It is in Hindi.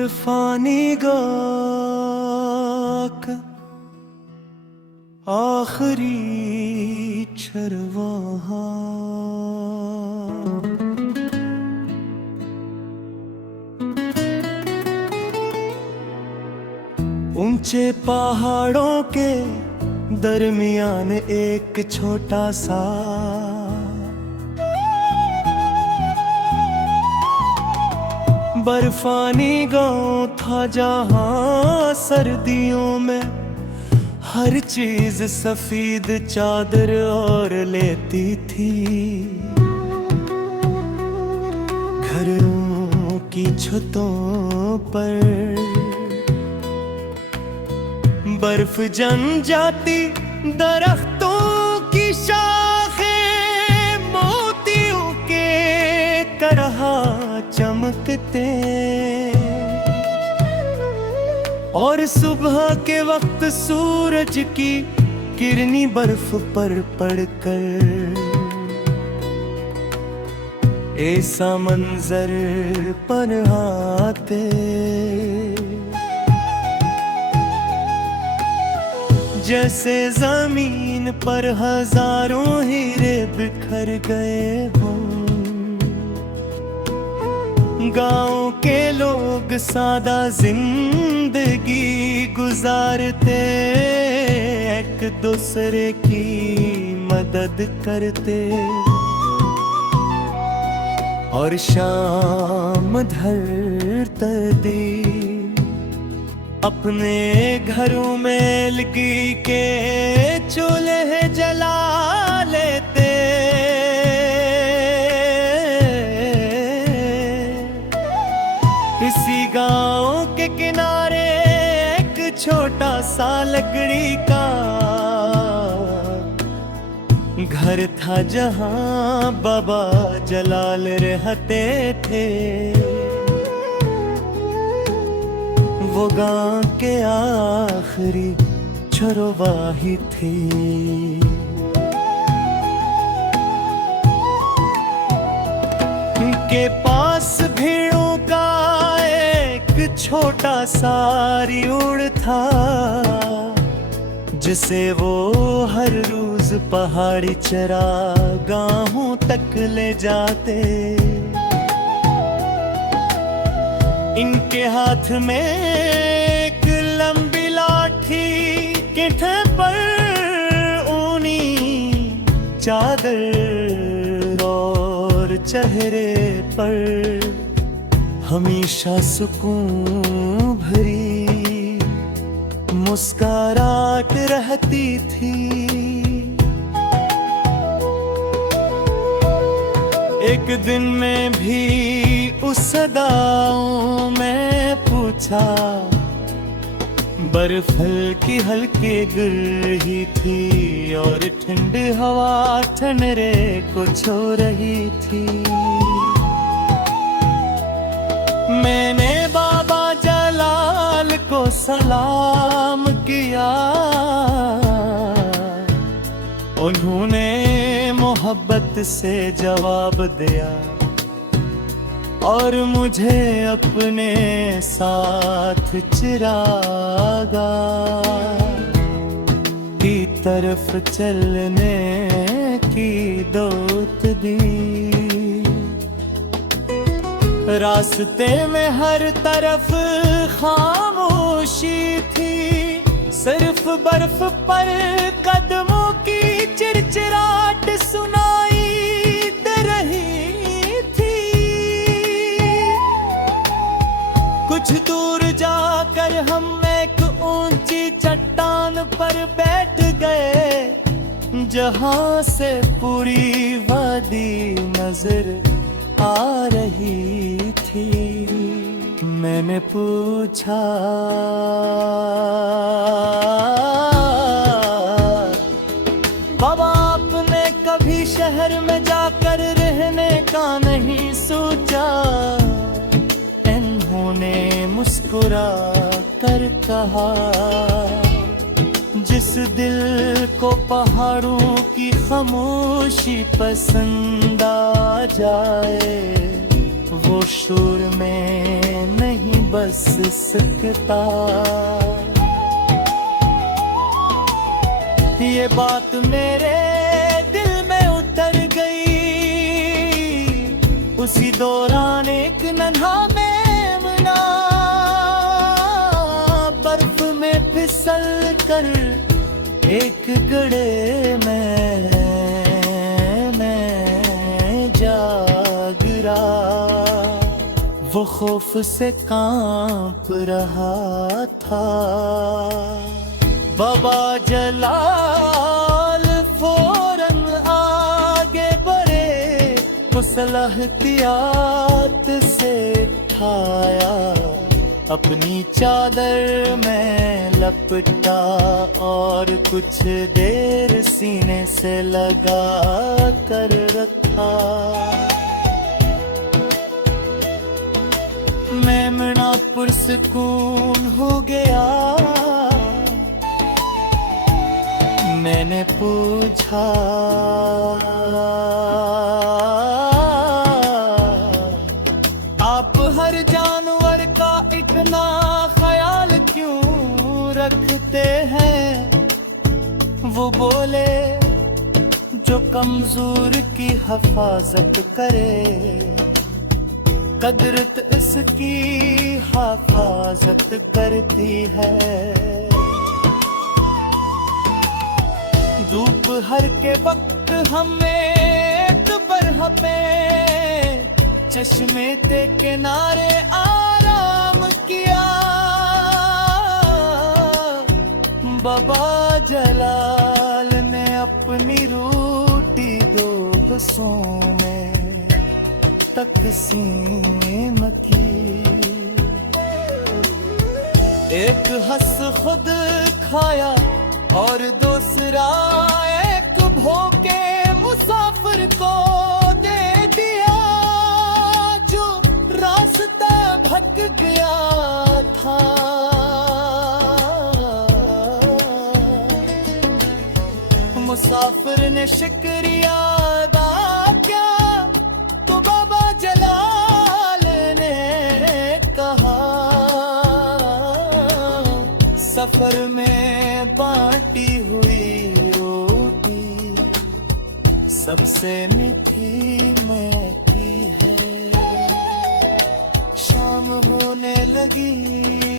बर्फानी गाक आखिरी चरवाहा ऊंचे पहाड़ों के दरमियान एक छोटा सा बर्फानी गांव था जहां सर्दियों में हर चीज सफेद चादर और लेती थी। घरों की छतों पर बर्फ जम जाती, दरख्तों की शाखें मोतियों के तरह चमकते और सुबह के वक्त सूरज की किरनी बर्फ पर पड़कर ऐसा मंजर बनाते जैसे जमीन पर हजारों हीरे बिखर गए हों। गांव के लोग सादा जिंदगी गुजारते, एक दूसरे की मदद करते और शाम ढलते अपने घरों में लकड़ी के चूल्हे जला लेते। इसी गांव के किनारे एक छोटा सा लकड़ी का घर था जहां बाबा जलाल रहते थे। वो गांव के आखिरी चरवाही थे। उनके पास भेड़ों का एक छोटा सा रिउड़ था जिसे वो हर रोज पहाड़ी चरागाहों तक ले जाते। इनके हाथ में एक लंबी लाठी, किठे पर ऊनी चादर और चेहरे पर हमेशा सुकून भरी मुस्कुराहट रहती थी। एक दिन में भी उस सदाओं में पूछा, बर्फ हल्की हल्की गिर रही थी और ठंडी हवा ठनरे को छू रही थी। मैंने बाबा जलाल को सलाम किया, उन्होंने मोहब्बत से जवाब दिया और मुझे अपने साथ चिरागा की तरफ चलने की दावत दी। रास्ते में हर तरफ खामोशी थी, सिर्फ बर्फ पर कदमों की चिरचिराहट सुनाई दे रही थी। कुछ दूर जाकर हम एक ऊंची चट्टान पर बैठ गए जहां से पूरी वादी नजर आ रही थी। मैंने पूछा, बाबा आपने कभी शहर में जाकर रहने का नहीं सोचा? उन्होंने मुस्कुरा कर कहा, जिस दिल को पहाड़ों की खामोशी पसंद आ जाए वो शोर में नहीं बस सकता। ये बात मेरे दिल में उतर गई, उसी दौरान एक नन्हा मेमना बर्फ में फिसल कर एक गड्ढे में जाग रहा। वो खौफ से कांप रहा था। बाबा जलाल फौरन आगे बढ़े, उस एहतियात से उठाया, अपनी चादर में लपटा और कुछ देर सीने से लगा कर रखा। मेमना पुरसकून हो गया। मैंने पूछा, आप हर जानवर का इतना ख्याल क्यों रखते हैं? वो बोले, जो कमजोर की हिफाजत करे, कुदरत इसकी हिफाजत करती है। दोपहर के वक्त हमें बरह पे चश्मे ते किनारे आराम किया। बाबा जलाल ने अपनी रोटी दो हिस्सों में तकसीम की। एक हंस खुद खाया और दूसरा एक भूखे मुसाफिर को दे दिया, जो रास्ता भटक गया था। मुसाफिर ने शुक्रिया अदा किया तो बाबा जलाल ने कहा, सफर में बांटी हुई रोटी सबसे मीठी मैं की है। शाम होने लगी।